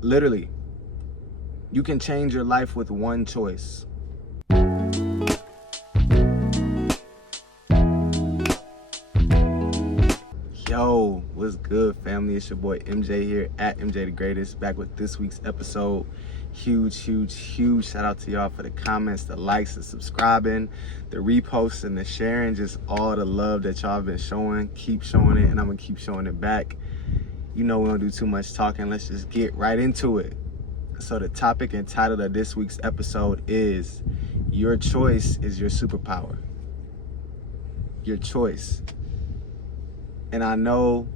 Literally, you can change your life with one choice. Yo, what's good, family? It's your boy MJ here at MJ the Greatest, back with this week's episode. Huge shout out to y'all for the comments, the likes, the subscribing, the reposts, and the sharing. Just all the love that y'all have been showing. Keep showing it, and I'm gonna keep showing it back. You know we don't do too much talking. Let's just get right into it. So the topic and title of this week's episode is Your Choice is Your Superpower. Your choice. And I know,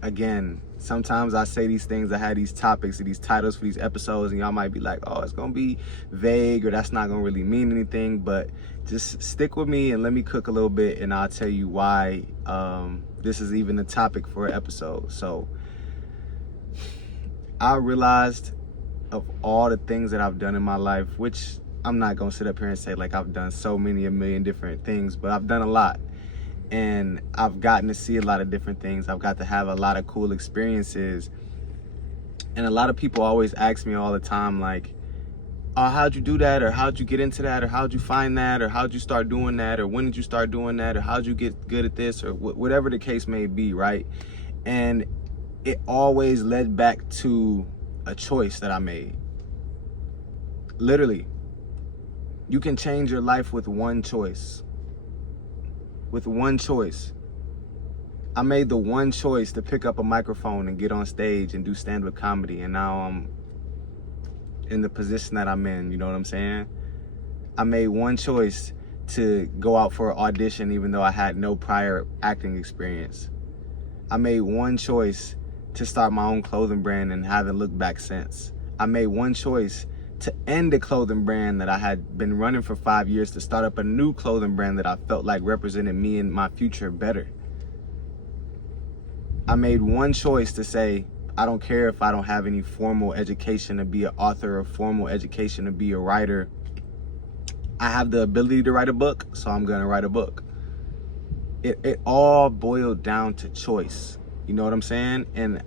again, sometimes I say these things, I have these topics and these titles for these episodes, and y'all might be like, oh, it's gonna be vague, or that's not gonna really mean anything, but just stick with me and let me cook a little bit, and I'll tell you why this is even a topic for an episode. So I realized, of all the things that I've done in my life, which I'm not gonna sit up here and say like I've done a million different things, but I've done a lot. And I've gotten to see a lot of different things. I've got to have a lot of cool experiences. And a lot of people always ask me all the time, like, oh, how'd you do that? Or how'd you get into that? Or how'd you find that? Or how'd you start doing that? Or when did you start doing that? Or how'd you get good at this? Or whatever the case may be, right? And it always led back to a choice that I made. Literally, you can change your life with one choice. With one choice. I made the one choice to pick up a microphone and get on stage and do stand-up comedy, and now I'm in the position that I'm in, you know what I'm saying? I made one choice to go out for an audition even though I had no prior acting experience. I made one choice to start my own clothing brand and haven't looked back since. I made one choice to end the clothing brand that I had been running for 5 years to start up a new clothing brand that I felt like represented me and my future better. I made one choice to say, I don't care if I don't have any formal education to be an author or formal education to be a writer. I have the ability to write a book, so I'm gonna write a book. It all boiled down to choice. You know what I'm saying? And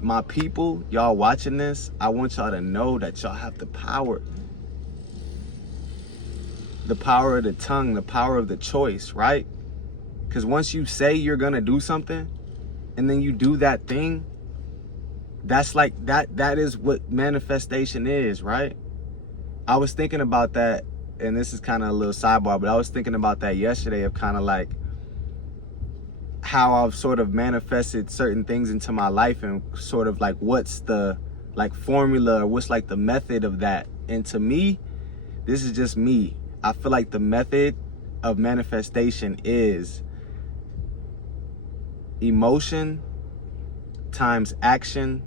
my people, y'all watching this, I want y'all to know that y'all have the power. The power of the tongue, the power of the choice, right? Because once you say you're gonna do something and then you do that thing, that's like, that is what manifestation is, right? I was thinking about that, and this is kind of a little sidebar, but I was thinking about that yesterday, of kind of like how I've sort of manifested certain things into my life, and sort of like what's the like formula, or what's like the method of that. And to me, this is just me, I feel like the method of manifestation is emotion times action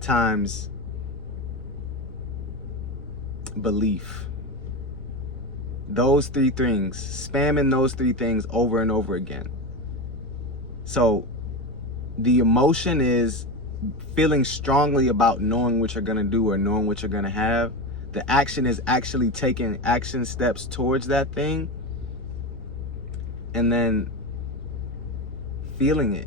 times belief. Those three things, spamming those three things over and over again. So the emotion is feeling strongly about knowing what you're gonna do or knowing what you're gonna have. The action is actually taking action steps towards that thing, and then feeling it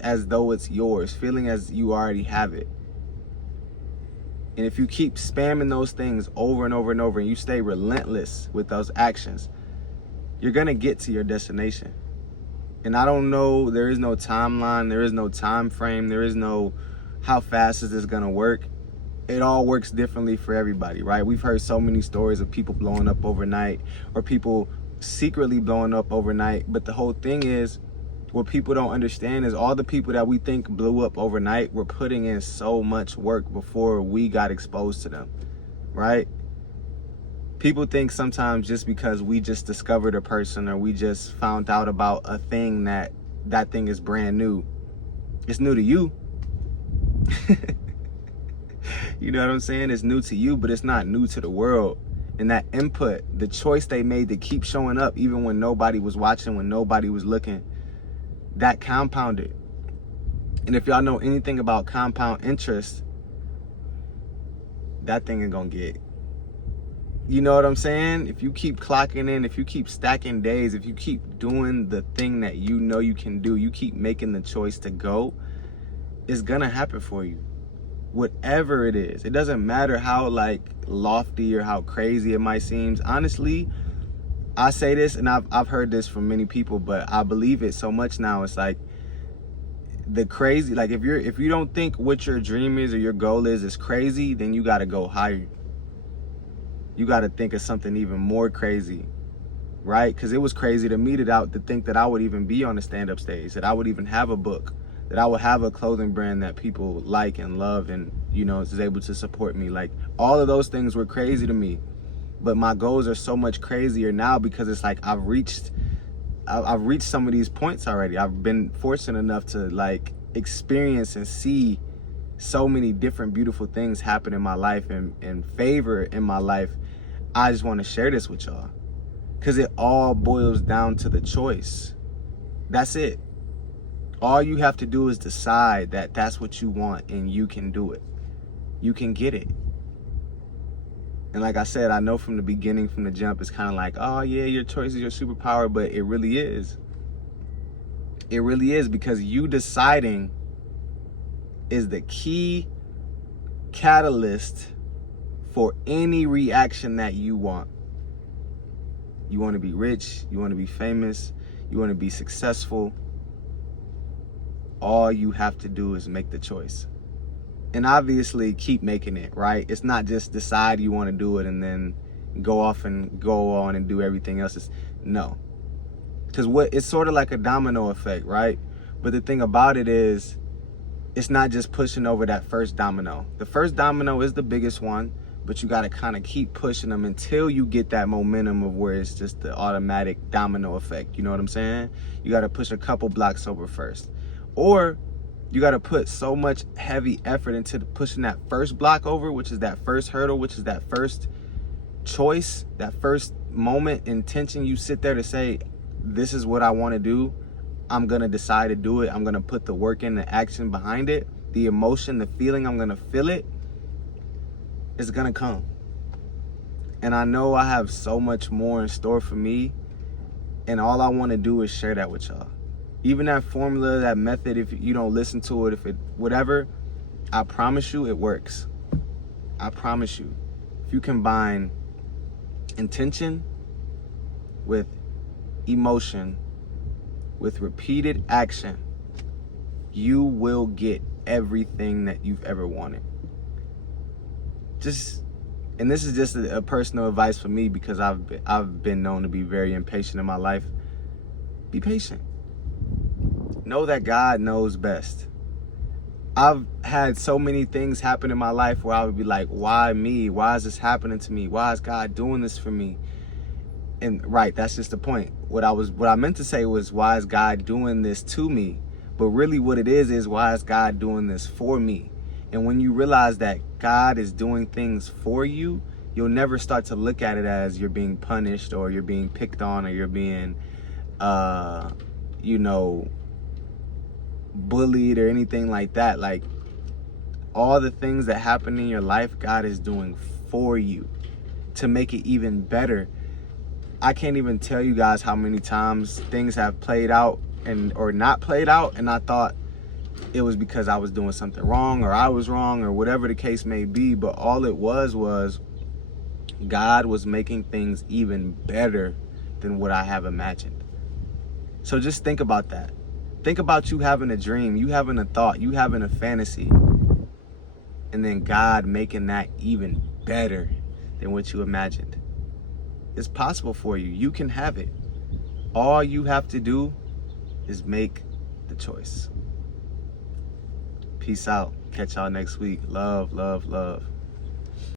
as though it's yours, feeling as you already have it. And if you keep spamming those things over and over and over, and you stay relentless with those actions, you're gonna get to your destination. And I don't know, there is no timeline, there is no time frame, there is no how fast is this gonna work. It all works differently for everybody, right? We've heard so many stories of people blowing up overnight, or people secretly blowing up overnight. But the whole thing is, what people don't understand is all the people that we think blew up overnight were putting in so much work before we got exposed to them, right? People think sometimes just because we just discovered a person, or we just found out about a thing, that thing is brand new. It's new to you. You know what I'm saying? It's new to you, but it's not new to the world. And that input, the choice they made to keep showing up even when nobody was watching, when nobody was looking, that compounded. And if y'all know anything about compound interest, that thing is gonna get, you know what I'm saying? If you keep clocking in, if you keep stacking days, if you keep doing the thing that you know you can do, you keep making the choice to go, is gonna happen for you. Whatever it is. It doesn't matter how like lofty or how crazy it might seem. Honestly, I say this, and I've heard this from many people, but I believe it so much now. It's like the crazy, like if you don't think what your dream is or your goal is crazy, then you got to go higher. You got to think of something even more crazy, right? Because it was crazy to me to think that I would even be on the stand-up stage, that I would even have a book, that I would have a clothing brand that people like and love, and is able to support me. Like all of those things were crazy to me, but my goals are so much crazier now because it's like I've reached some of these points already. I've been fortunate enough to like experience and see so many different beautiful things happen in my life and favor in my life. I just want to share this with y'all because it all boils down to the choice. That's it. All you have to do is decide that that's what you want, and you can do it. You can get it. And like I said, I know from the beginning, from the jump, it's kind of like, oh yeah, your choice is your superpower, but it really is. It really is, because you deciding is the key catalyst for any reaction that you want. You want to be rich, you want to be famous, you want to be successful. All you have to do is make the choice. And obviously keep making it, right? It's not just decide you want to do it and then go on and do everything else. No. Because it's sort of like a domino effect, right? But the thing about it is, it's not just pushing over that first domino. The first domino is the biggest one, but you got to kind of keep pushing them until you get that momentum of where it's just the automatic domino effect. You know what I'm saying? You got to push a couple blocks over first. Or you got to put so much heavy effort into pushing that first block over, which is that first hurdle, which is that first choice, that first moment, intention. You sit there to say, this is what I want to do. I'm going to decide to do it. I'm going to put the work in, the action behind it, the emotion, the feeling. I'm going to feel it. It's going to come. And I know I have so much more in store for me. And all I want to do is share that with y'all. Even that formula, that method, if you don't listen to it, whatever, I promise you it works. I promise you. If you combine intention with emotion, with repeated action, you will get everything that you've ever wanted. And this is just a personal advice for me, because I've been known to be very impatient in my life. Be patient. Know that God knows best. I've had so many things happen in my life where I would be like, why me? Why is this happening to me? Why is God doing this for me? And right, that's just the point. What I meant to say was, why is God doing this to me? But really what it is why is God doing this for me? And when you realize that God is doing things for you, you'll never start to look at it as you're being punished or you're being picked on or you're being, bullied or anything like that. Like, all the things that happen in your life, God is doing for you to make it even better. I can't even tell you guys how many times things have played out or not played out, and I thought it was because I was doing something wrong or I was wrong or whatever the case may be. But all it was God was making things even better than what I have imagined. So just think about that. Think about you having a dream, you having a thought, you having a fantasy, and then God making that even better than what you imagined. It's possible for you. You can have it. All you have to do is make the choice. Peace out. Catch y'all next week. Love, love, love.